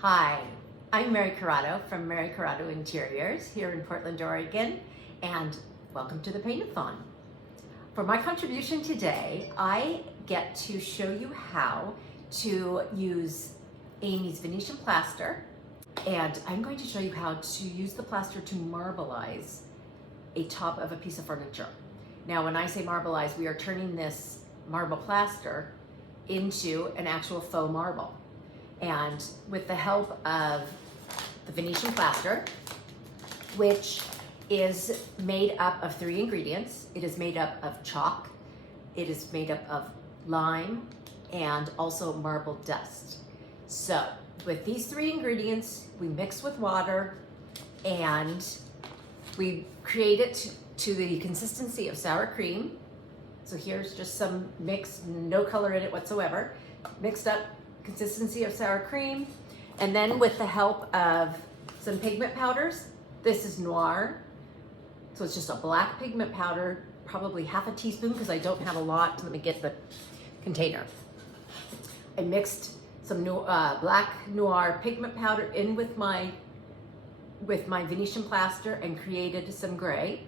Hi, I'm Mary Corrado from Mary Corrado Interiors here in Portland, Oregon, and welcome to the Paint-A-Thon. For my contribution today, I get to show you how to use Amy's Venetian Plaster, and I'm going to show you how to use the plaster to marbleize a top of a piece of furniture. Now, when I say marbleize, we are turning this marble plaster into an actual faux marble. And with the help of the Venetian Plaster, which is made up of 3 ingredients. It is made up of chalk, it is made up of lime, and also marble dust. So with these 3 ingredients, we mix with water and we create it to the consistency of sour cream. So here's just some mix, no color in it whatsoever, mixed up consistency of sour cream. And then with the help of some pigment powders, this is Noir. So it's just a black pigment powder, probably half a teaspoon because I don't have a lot. Let me get the container. I mixed some black Noir pigment powder in with my Venetian Plaster and created some gray.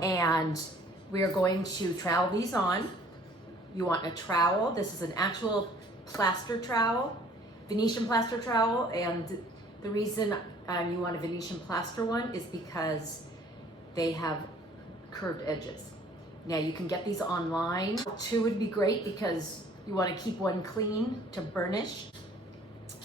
And we are going to trowel these on. You want a trowel. This is an actual plaster trowel, Venetian Plaster trowel, and the reason you want a Venetian Plaster one is because they have curved edges. Now you can get these online. 2 would be great because you want to keep one clean to burnish.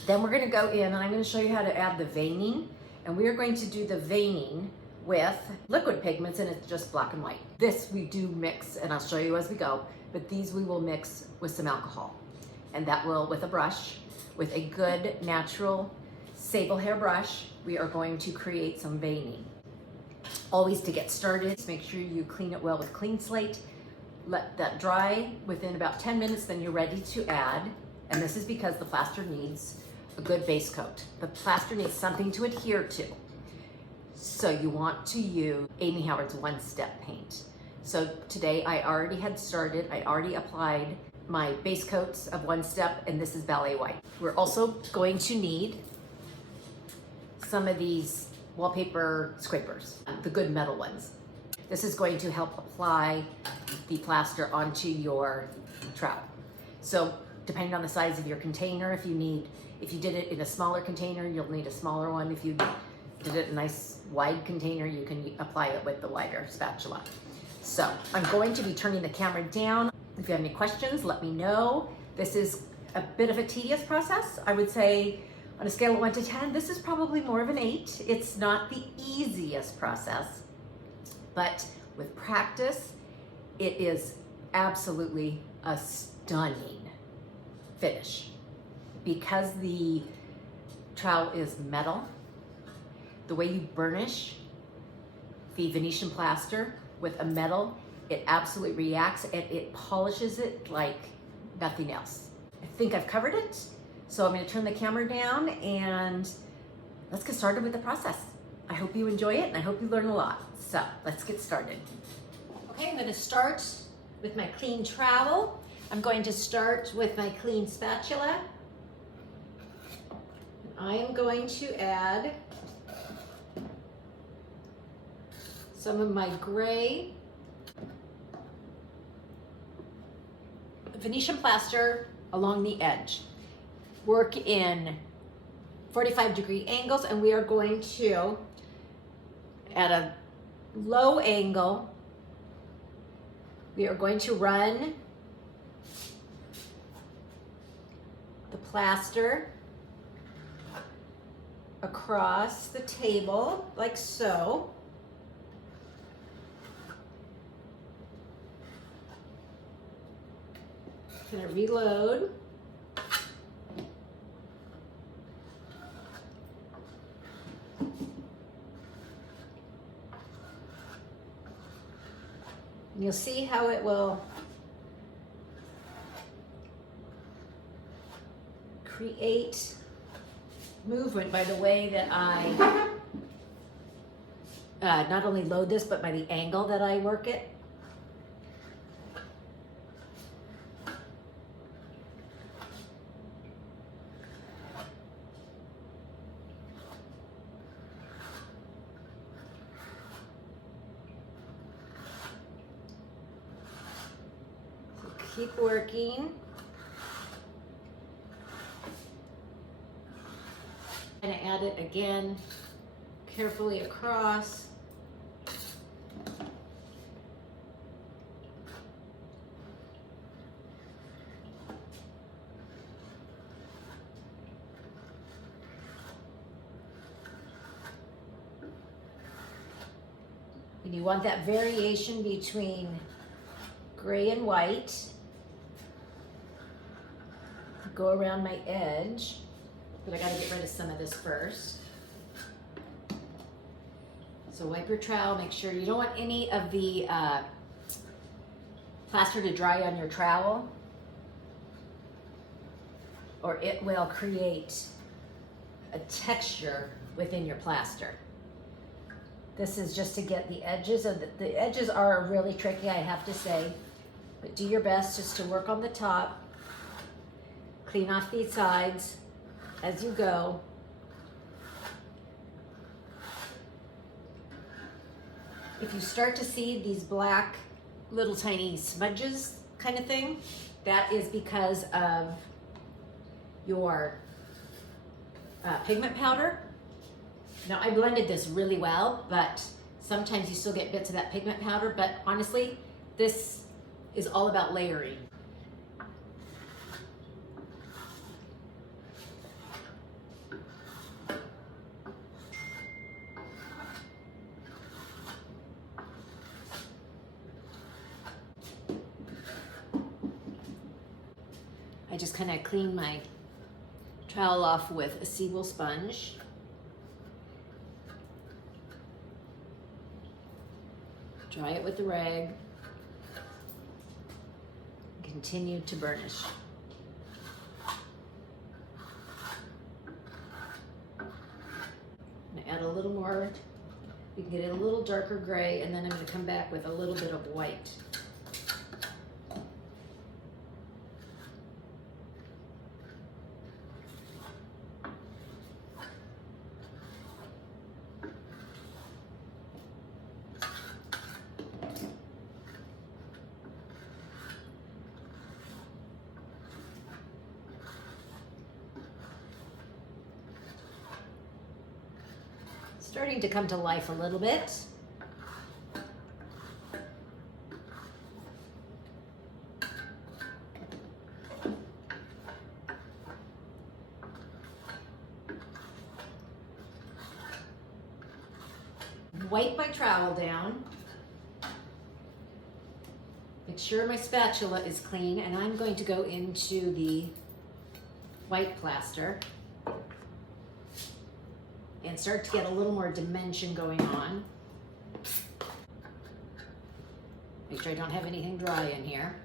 Then we're going to go in and I'm going to show you how to add the veining, and we are going to do the veining with liquid pigments, and it's just black and white. This we do mix, and I'll show you as we go, but these we will mix with some alcohol. And that will, with a brush, with a good natural sable hair brush, we are going to create some veining. Always to get started, make sure you clean it well with clean Slate. Let that dry within about 10 minutes, then you're ready to add. And this is because the plaster needs a good base coat. The plaster needs something to adhere to. So you want to use Amy Howard's one-step paint. So today I already had started, I already applied my base coats of one step, and this is Ballet white. We're also going to need some of these wallpaper scrapers, the good metal ones. This is going to help apply the plaster onto your trowel. So depending on the size of your container, if you did it in a smaller container, you'll need a smaller one. If you did it in a nice wide container, you can apply it with the wider spatula. So I'm going to be turning the camera down. If you have any questions, let me know. This is a bit of a tedious process. I would say on a scale of 1 to 10, this is probably more of an 8. It's not the easiest process, but with practice, it is absolutely a stunning finish. Because the trowel is metal, the way you burnish the Venetian Plaster with a metal, it absolutely reacts and it polishes it like nothing else. I think I've covered it. So I'm going to turn the camera down and let's get started with the process. I hope you enjoy it and I hope you learn a lot. So let's get started. Okay, I'm going to start with my clean trowel. I'm going to start with my clean spatula. I am going to add some of my gray Venetian Plaster along the edge. Work in 45-degree angles, and we are going to, at a low angle, we are going to run the plaster across the table like so. I'm going to reload. And you'll see how it will create movement by the way that I not only load this, but by the angle that I work it. Keep working. And add it again, carefully across. And you want that variation between gray and white. Go around my edge, but I gotta get rid of some of this first. So wipe your trowel, make sure you don't want any of the plaster to dry on your trowel, or it will create a texture within your plaster. This is just to get the edges of the edges are really tricky, I have to say, but do your best just to work on the top. Clean off these sides as you go. If you start to see these black little tiny smudges kind of thing, that is because of your pigment powder. Now I blended this really well, but sometimes you still get bits of that pigment powder, but honestly, this is all about layering. I just kind of clean my trowel off with a Seagull sponge. Dry it with the rag. Continue to burnish. I'm gonna add a little more. You can get it a little darker gray, and then I'm gonna come back with a little bit of white. Starting to come to life a little bit. Wipe my trowel down. Make sure my spatula is clean, and I'm going to go into the white plaster and start to get a little more dimension going on. Make sure I don't have anything dry in here.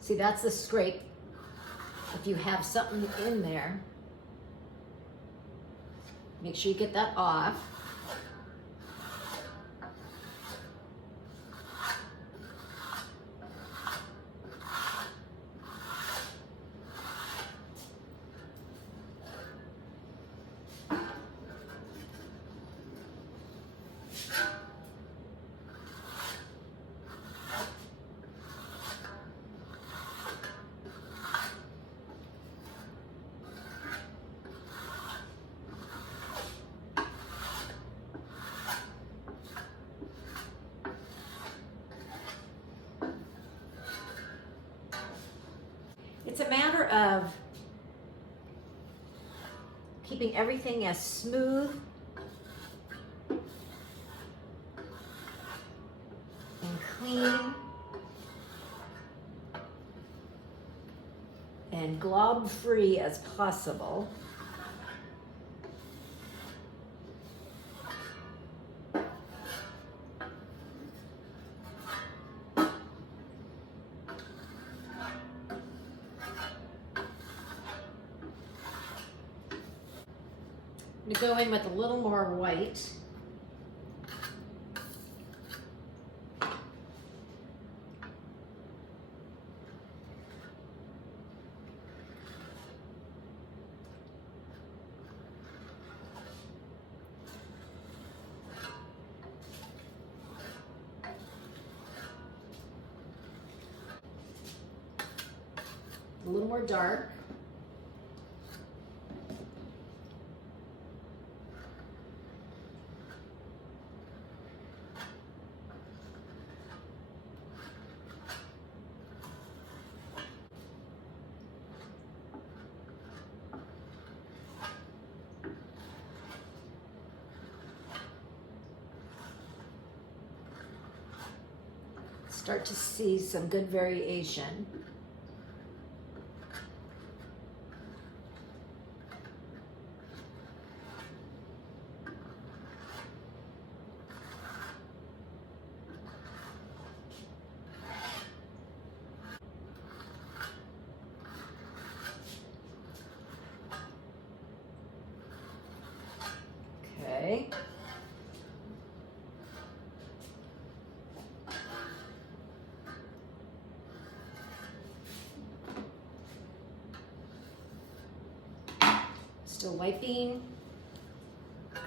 See, that's the scrape. If you have something in there, make sure you get that off. It's a matter of keeping everything as smooth and clean glob-free as possible. I'm going to go in with a little more white. A little more dark. Start to see some good variation. Okay. Still wiping,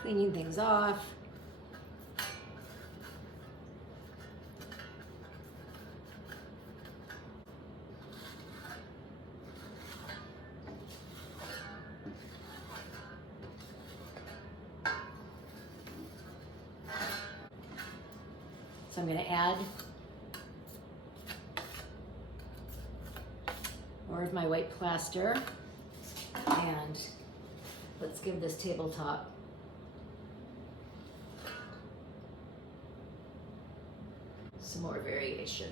cleaning things off. So I'm going to add more of my white plaster, and let's give this tabletop some more variation.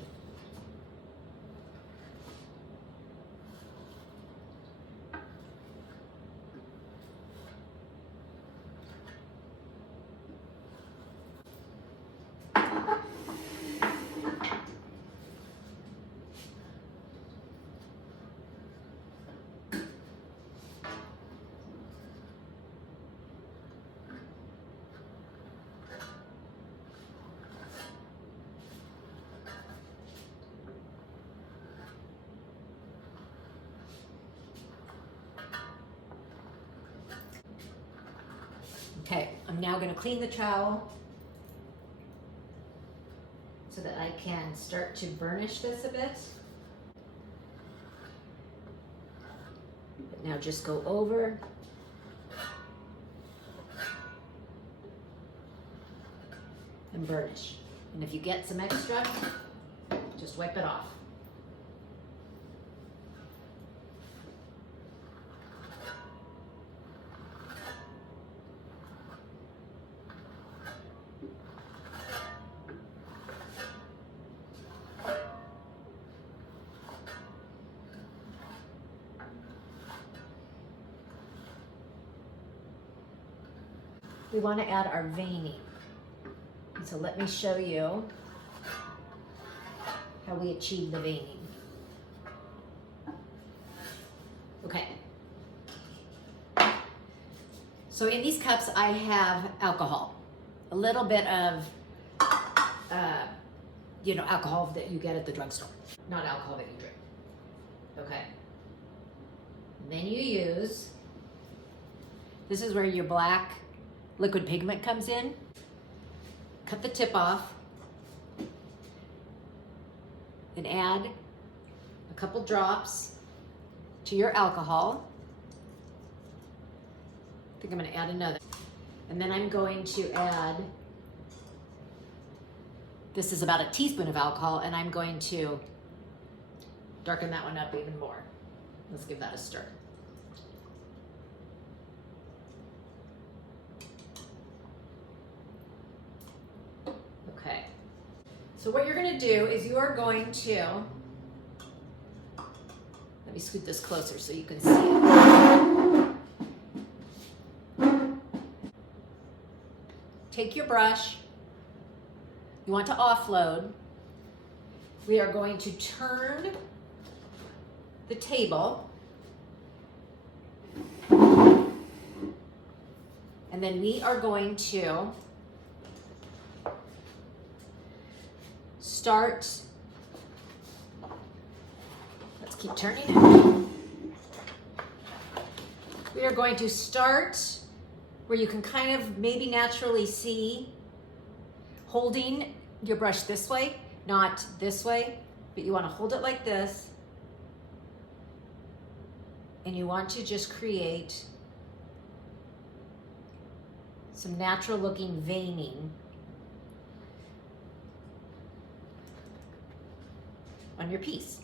Okay, I'm now going to clean the trowel so that I can start to burnish this a bit. But now just go over and burnish. And if you get some extra, just wipe it off. We want to add our veining. And so let me show you how we achieve the veining. Okay. So in these cups I have alcohol. A little bit of, alcohol that you get at the drugstore. Not alcohol that you drink. Okay. And then you use, this is where your black liquid pigment comes in. Cut the tip off and add a couple drops to your alcohol. I think I'm going to add another. And then I'm going to add, this is about a teaspoon of alcohol, and I'm going to darken that one up even more. Let's give that a stir. Okay, so what you're going to do is you are going to, let me scoot this closer so you can see it. Take your brush. You want to offload. We are going to turn the table. And then we are going to start, let's keep turning it. We are going to start where you can kind of maybe naturally see, holding your brush this way, not this way, but you want to hold it like this. And you want to just create some natural looking veining on your piece.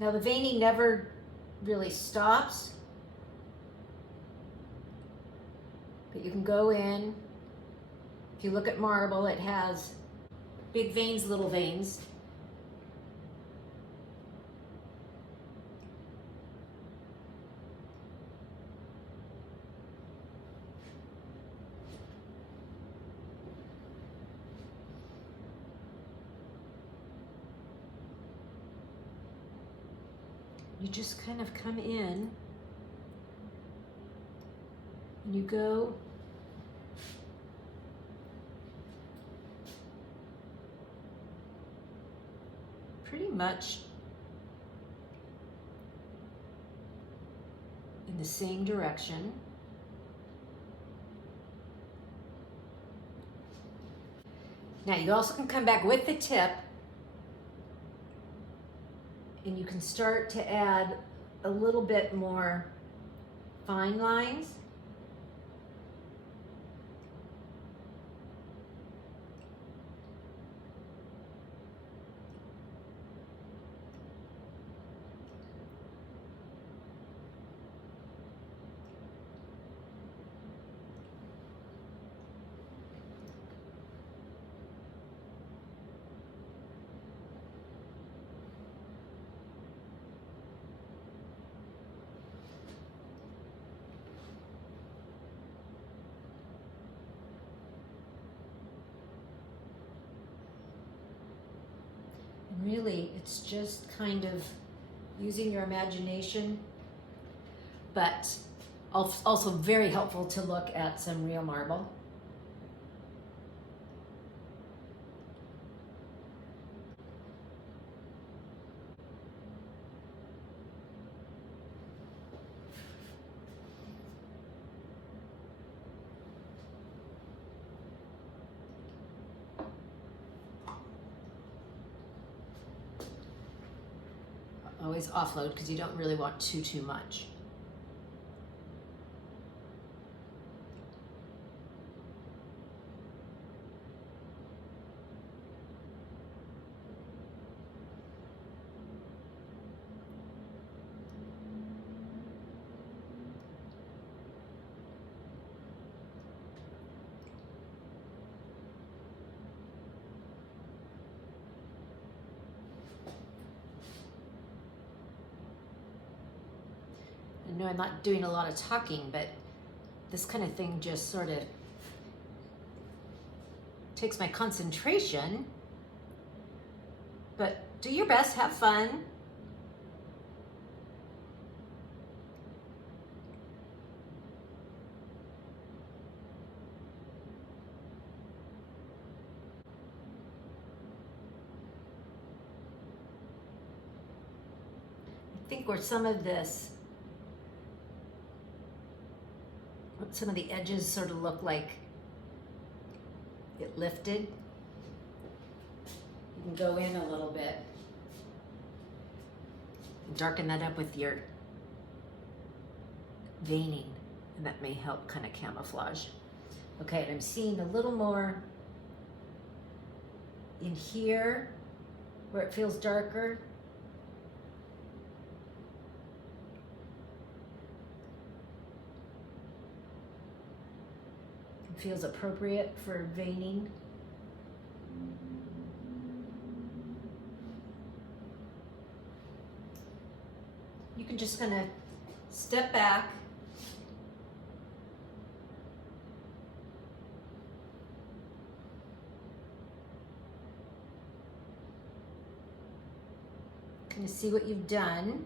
Now the veining never really stops, but you can go in. If you look at marble, it has big veins, little veins. You just kind of come in and you go pretty much in the same direction. Now you also can come back with the tip and you can start to add a little bit more fine lines. Really, it's just kind of using your imagination, but also very helpful to look at some real marble. Always offload because you don't really want too much. No, I'm not doing a lot of talking, but this kind of thing just sort of takes my concentration. But do your best, have fun. I think where some of the edges sort of look like it lifted. You can go in a little bit and darken that up with your veining, and that may help kind of camouflage. Okay, and I'm seeing a little more in here where it feels darker. feels appropriate for veining. You can just kind of step back. Kind of see what you've done.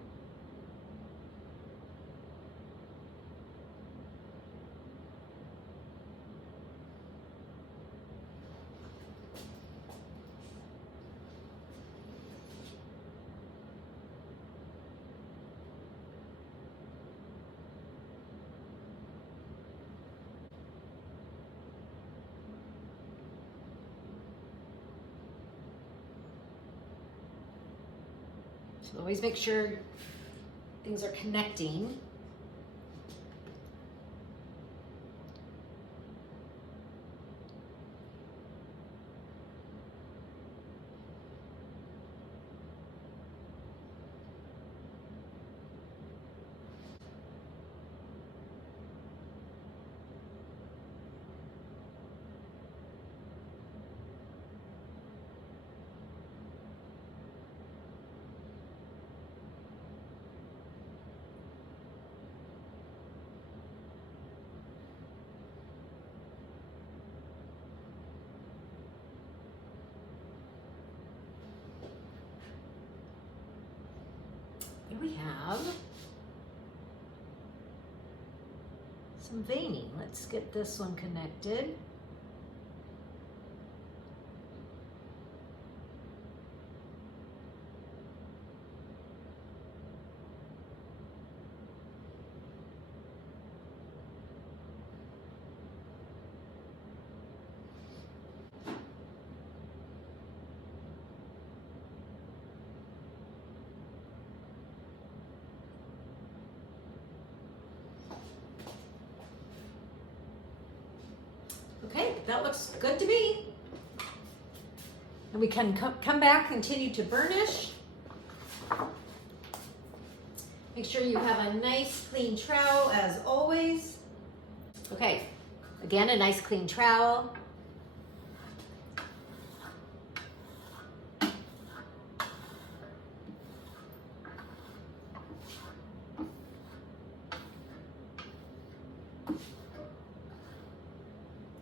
So always make sure things are connecting. Here we have some veining. Let's get this one connected. Okay, that looks good to me. And we can come back, continue to burnish. Make sure you have a nice clean trowel as always. Okay, again, a nice clean trowel.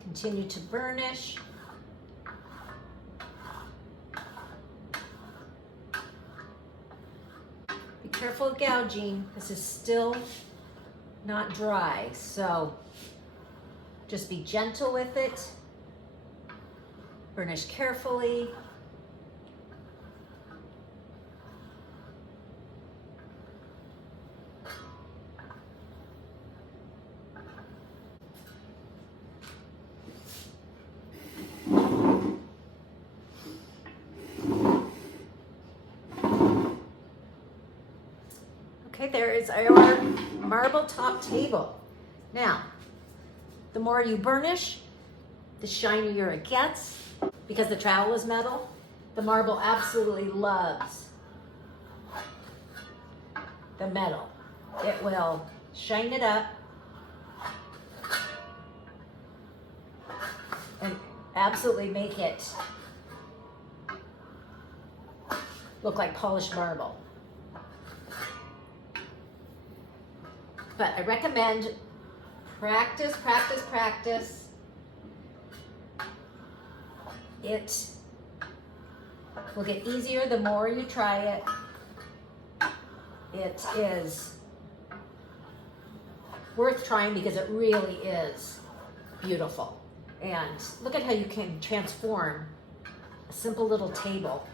Continue to burnish. Be careful of gouging. This is still not dry, so just be gentle with it. Burnish carefully. Okay, there is our marble top table. Now, the more you burnish, the shinier it gets. Because the trowel is metal, the marble absolutely loves the metal. It will shine it up and absolutely make it look like polished marble. But I recommend practice, practice, practice. It will get easier the more you try it. It is worth trying because it really is beautiful. And look at how you can transform a simple little table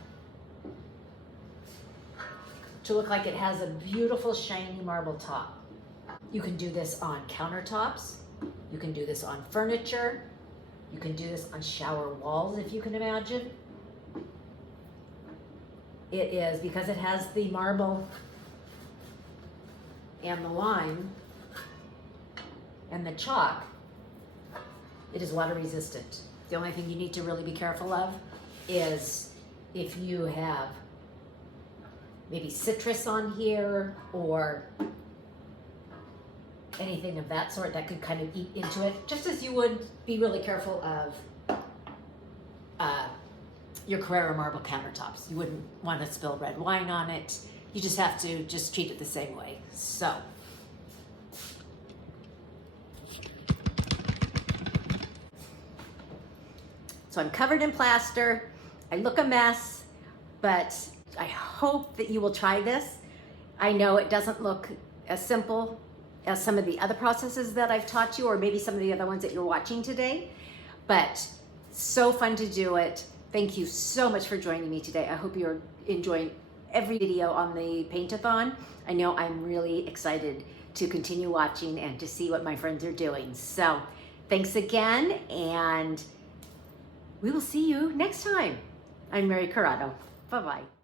to look like it has a beautiful shiny marble top. You can do this on countertops. You can do this on furniture. You can do this on shower walls if you can imagine. It is, because it has the marble and the lime and the chalk, it is water resistant. The only thing you need to really be careful of is if you have maybe citrus on here or anything of that sort that could kind of eat into it, just as you would be really careful of your Carrara marble countertops. You wouldn't want to spill red wine on it. You just have to just treat it the same way. So I'm covered in plaster. I look a mess, but I hope that you will try this. I know it doesn't look as simple as some of the other processes that I've taught you, or maybe some of the other ones that you're watching today, but so fun to do it. Thank you so much for joining me today. I hope you're enjoying every video on the Paint-A-Thon. I know I'm really excited to continue watching and to see what my friends are doing. So thanks again, and we will see you next time. I'm Mary Corrado. Bye-bye.